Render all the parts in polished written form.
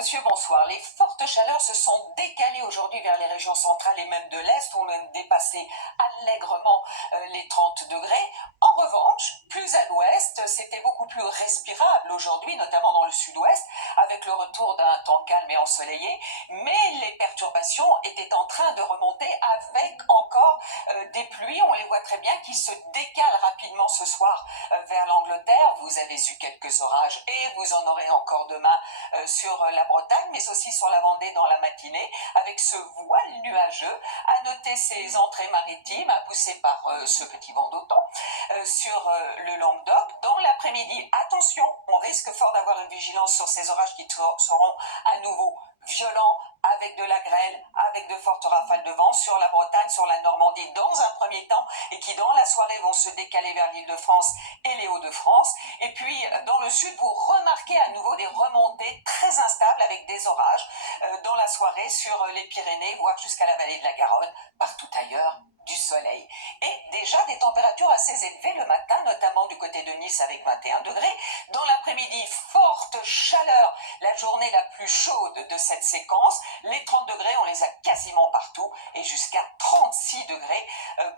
Monsieur, bonsoir. Les fortes chaleurs se sont décalées aujourd'hui vers les régions centrales et même de l'Est, où on a dépassé allègrement les 30 degrés. En revanche, plus à l'Ouest, c'était beaucoup plus respirable aujourd'hui, notamment dans le Sud-Ouest, avec le retour d'un temps calme et ensoleillé. Mais les perturbations étaient en train de remonter avec encore des pluies, on les voit très bien, qui se décalent rapidement ce soir vers l'Angleterre. Vous avez eu quelques orages et vous en aurez encore demain sur la Bretagne, mais aussi sur la Vendée dans la matinée, avec ce voile nuageux. À noter ces entrées maritimes, poussées par ce petit vent d'automne sur le Languedoc. Dans l'après-midi, attention, on risque fort d'avoir une vigilance sur ces orages qui seront à nouveau violents, avec de la grêle, avec de fortes rafales de vent sur la Bretagne, sur la Normandie dans un premier temps, et qui dans la soirée vont se décaler vers l'Île-de-France et les Hauts-de-France. Et puis dans le sud, vous remarquez à nouveau des remontées très instables avec des orages dans la soirée sur les Pyrénées, voire jusqu'à la vallée de la Garonne. Partout ailleurs, du soleil. Et déjà des températures assez élevées le matin, notamment du côté de Nice avec 21 degrés. Dans l'après-midi, forte chaleur, la journée la plus chaude de cette séquence. Les 30 degrés, on les a quasiment partout, et jusqu'à 36 degrés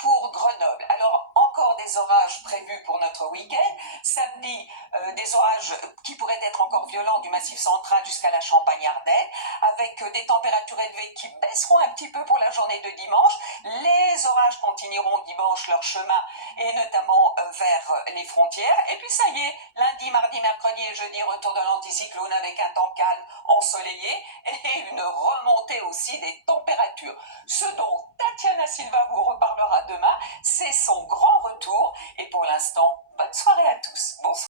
pour Grenoble. Alors, encore des orages prévus pour notre week-end. Samedi, des orages qui pourraient être encore violents du Massif central jusqu'à la Champagne-Ardenne, avec des températures élevées qui baisseront un petit peu pour la journée de dimanche. Les orages continueront dimanche leur chemin, et notamment vers les frontières. Et puis ça y est, lundi, mardi, mercredi et jeudi, retour de l'anticyclone avec un temps calme, ensoleillé, et une remontée aussi des températures. Ce dont Tatiana Silva vous reparlera demain, c'est son grand retour. Et pour l'instant, bonne soirée à tous. Bonsoir.